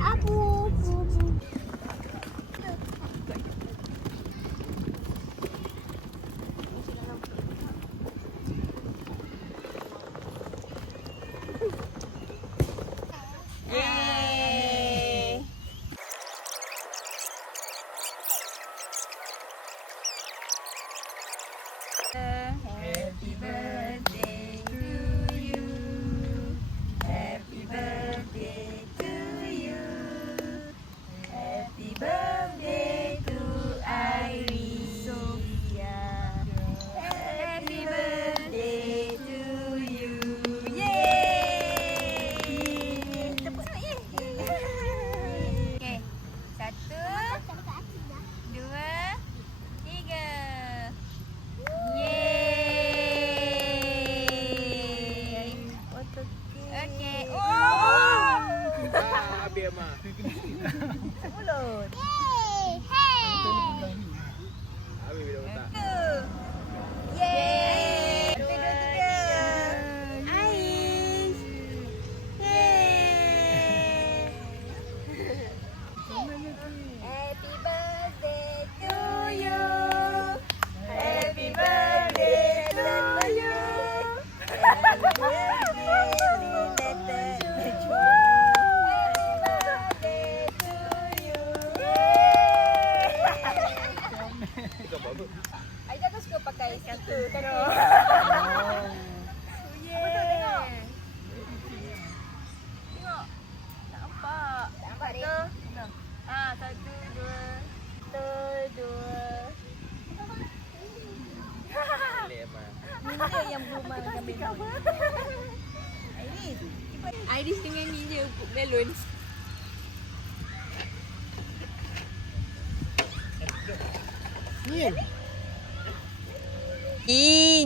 Abu. Happy birthday to you. Happy birthday to you. Happy birthday to Iris. Happy birthday to you. Yeay. Tepuk semak ye. Okey. 1, 2, 3. Okey. Oh! Habis mak. Mulut. Habis dah otak. Yeay. 1, 2, 3. Ais. Yeay. Happy birthday to you. Happy birthday to you. Happy birthday to you. Kau buat apa? Aida kan suka pakai stiker kan tu. Tengok. Tak nampak. Tak nampak dia. Ah, 1, 2. Lek mak. Ninja yang berumah dengan melon. Iris dengan ninja melon. Ni.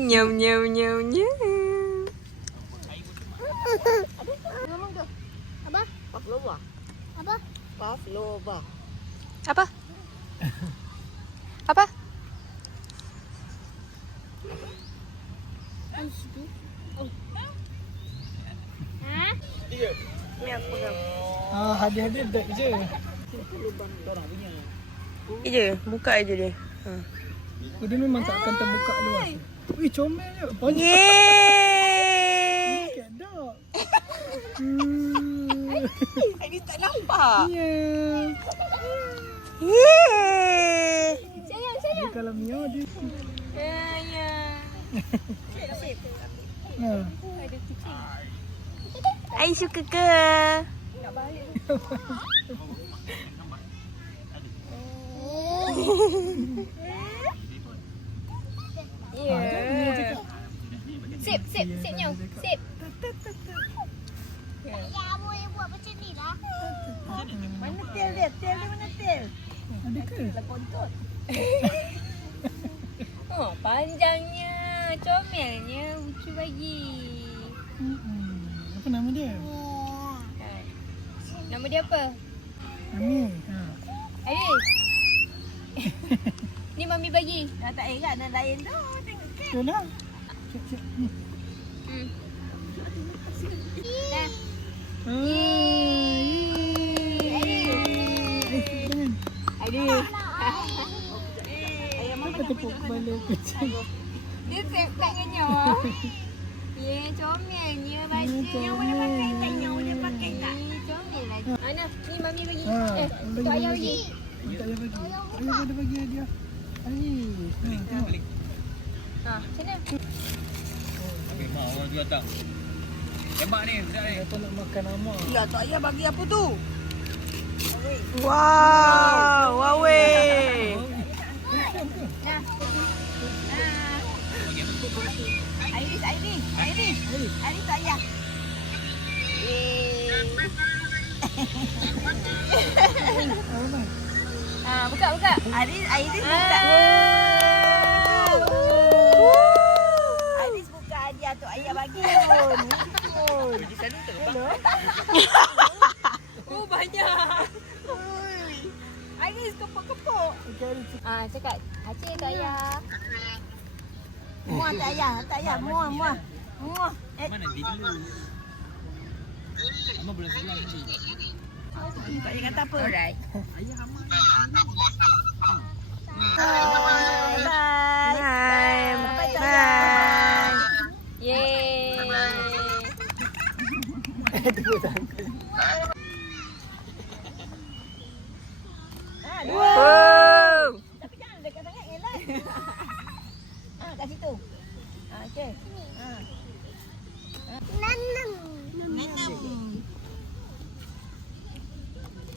Nyam nyam nyam nyam. Ngomong tu. Apa? Pavlova. Apa? Pavlova. Apa? Apa? Hah? Tiga. Ni aku pegang. Hadiah-hadiah dah je. Je, buka aja dia. Oh, dia memang tak akan terbuka luas. Wih, comel je. Banyak. Yeay. Cat dog. Iris tak nampak. Ya. Yeay. Dia kalau miau dia. Sayang. Nah. Ai suka ke? Ya. Sip nyau. Sip. Ya, boleh buat macam ni lah. Mana tail dia? Tail dia mana tail? Ada ke? Bontot. Oh, panjangnya, comelnya, lucu bagi. Apa nama dia? Nama dia apa? Ami. Iris. Ni mami bagi. Dah tak erat dan lain tu. Tengok kan. Betul lah. Cik. Ni. Dah. Iris. Apa tepuk kepala kucing? Dia save tangannya. Ya, comelnya baju. Yang boleh pakai tak? Yang boleh pakai tak? Comel lagi. Ana, ni mami bagi. Tu ayah bagi. Tak payah bagi. Ayah ada bagi hadiah. Ayah. Tengok. Sana. Habis mak orang tu datang. Tembak ni, sekejap ni. Kata nak makan amak. Ya, tu ayah bagi apa tu? Wow, waweh. Nah. Iris tu ayah. Buka. Iris buka. Iris buka hadiah tu ayah bagi. Pergi sana terbang. Oh, banyak. Iris kepuk-kepuk. Cakap Aceh tak ayah. Muah tak ayah. Muah. Mana dia dulu? Mama boleh sebelah ni. Tak payah kata apa. Alright. Bye. Yeay. Wow. Tapi jangan dekat sangat Ella. Kat situ. Okey. Nanam.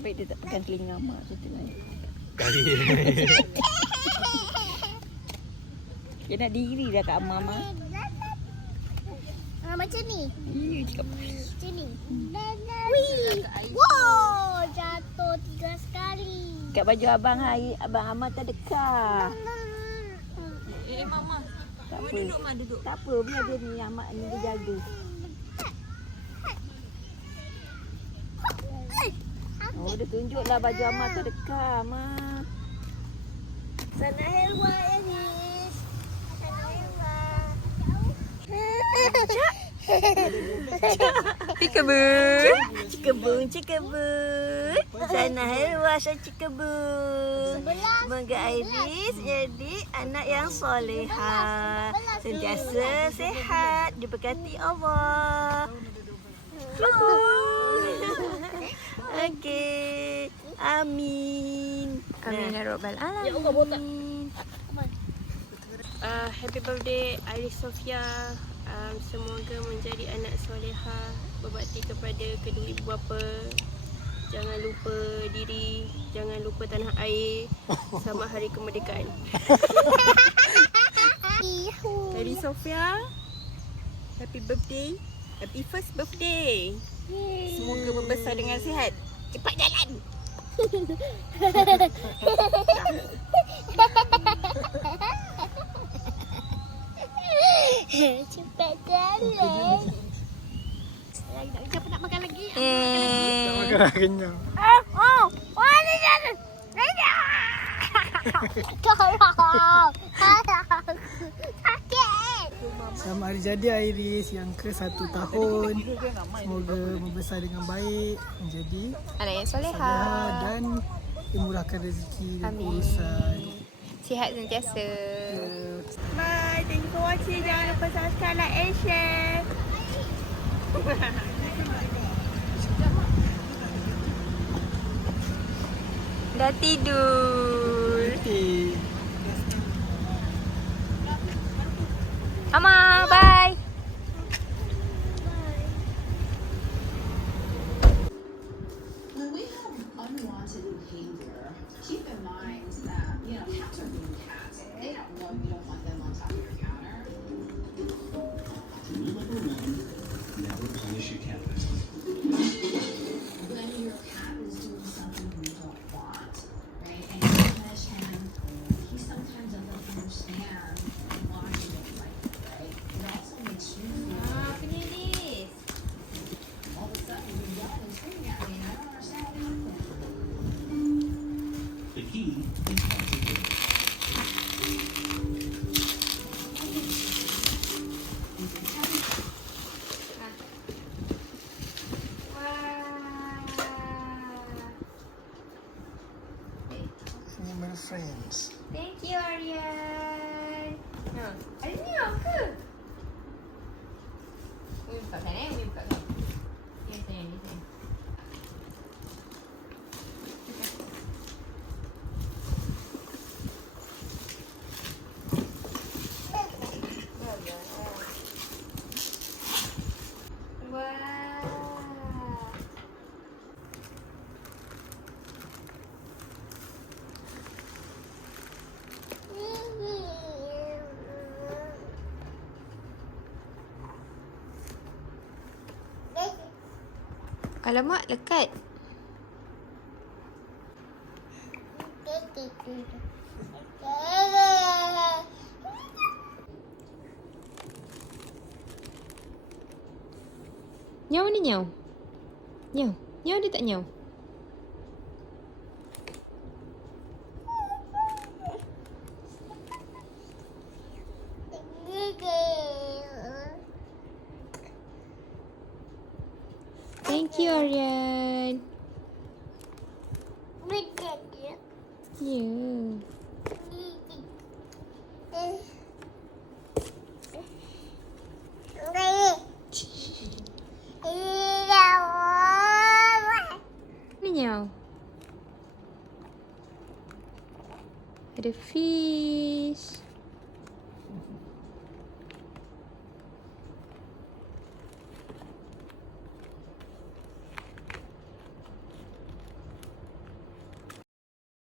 Baik dia tak pegang telinga mak macam tu. Dia nak diri dah kat mama. Macam ni. Ih, cakap. Macam ni. Wih. Wow, jatuh 3 sekali. Kat baju abang hari abang Amal terdekat. Mama. Tak apa. Duduk, Mak, duduk. Tak apa, biar dia ni Amak ni dia jaga. Oh, dia tunjuklah baju Amal terdekat, Mak. Sana Helwa, Elis. Sana Helwa. Cikabun. Sana Helwa, Cikabun. Semoga Iris jadi anak yang solehah. Sentiasa sihat, diberkati Allah. Okey. Amin. Amin ya rabbal alamin. Ya Allah, botak. Happy birthday Iris Sofia. Semoga menjadi anak solehah, berbakti kepada kedua ibu bapa. Jangan lupa diri, jangan lupa tanah air. Selamat Hari Kemerdekaan. Iris Sofia, happy birthday. Happy first birthday. Semoga membesar dengan sihat. Cepat jalan. Cepat jalan. Siapa nak makan lagi? Tak makan dah kenyang. Oh, mana jalan? Tolong. Sakit. Selamat hari jadi Iris yang ke-1 tahun. Semoga membesar dengan baik, menjadi Anak yang solehah dan dimurahkan rezeki dan urusan. Sihat sentiasa. Bye. Thank you for watching. Jangan lupa subscribe, like and share. Dah tidur. Ama, bye. When we have unwanted behavior, keep in mind that, cats are being cats. They don't know you don't want them on top of your counter. Never punish your cat. When your cat is doing something you don't want, right, and you punish him, he sometimes doesn't understand why you don't like it, right? It also makes you feel like all of a sudden you're yelling and screaming at me and I don't understand what happened. The key is positivity. Family friends. Thank you, Aryan. Ada ni ke? Umi buka kan Umi buka kan? Ni sayang, ni sayang. Wow. Alamak, lekat. Nyau ni nyau. Nyau. Nyau dia tak nyau. Thank you, Aryan. Ya. Ni nyau. Ada fish.